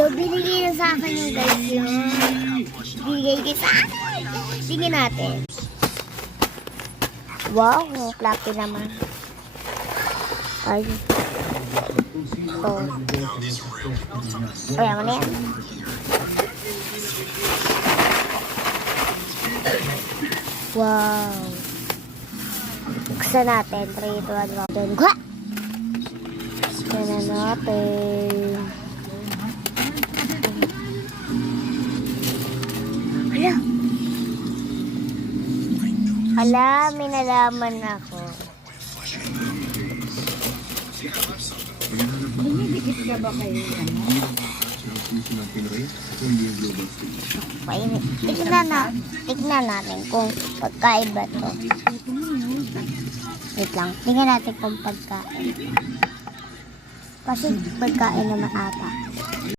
So, binigay na sa akin yung guys yun. Binigay ko sa akin. Tingnan natin. Wow, fluffy naman. Ay. So. Kaya mo na yan. Wow. Buksan natin. 3, 2, 1, go. Gwa! Buksan na natin. Hala. Hala, may nalaman ako. Dinidikit ka ba kayo? Painit. Tignan natin kung pagkaiba to. Wait lang. Tingnan natin kung pagkain. Kasi pagkain naman ata.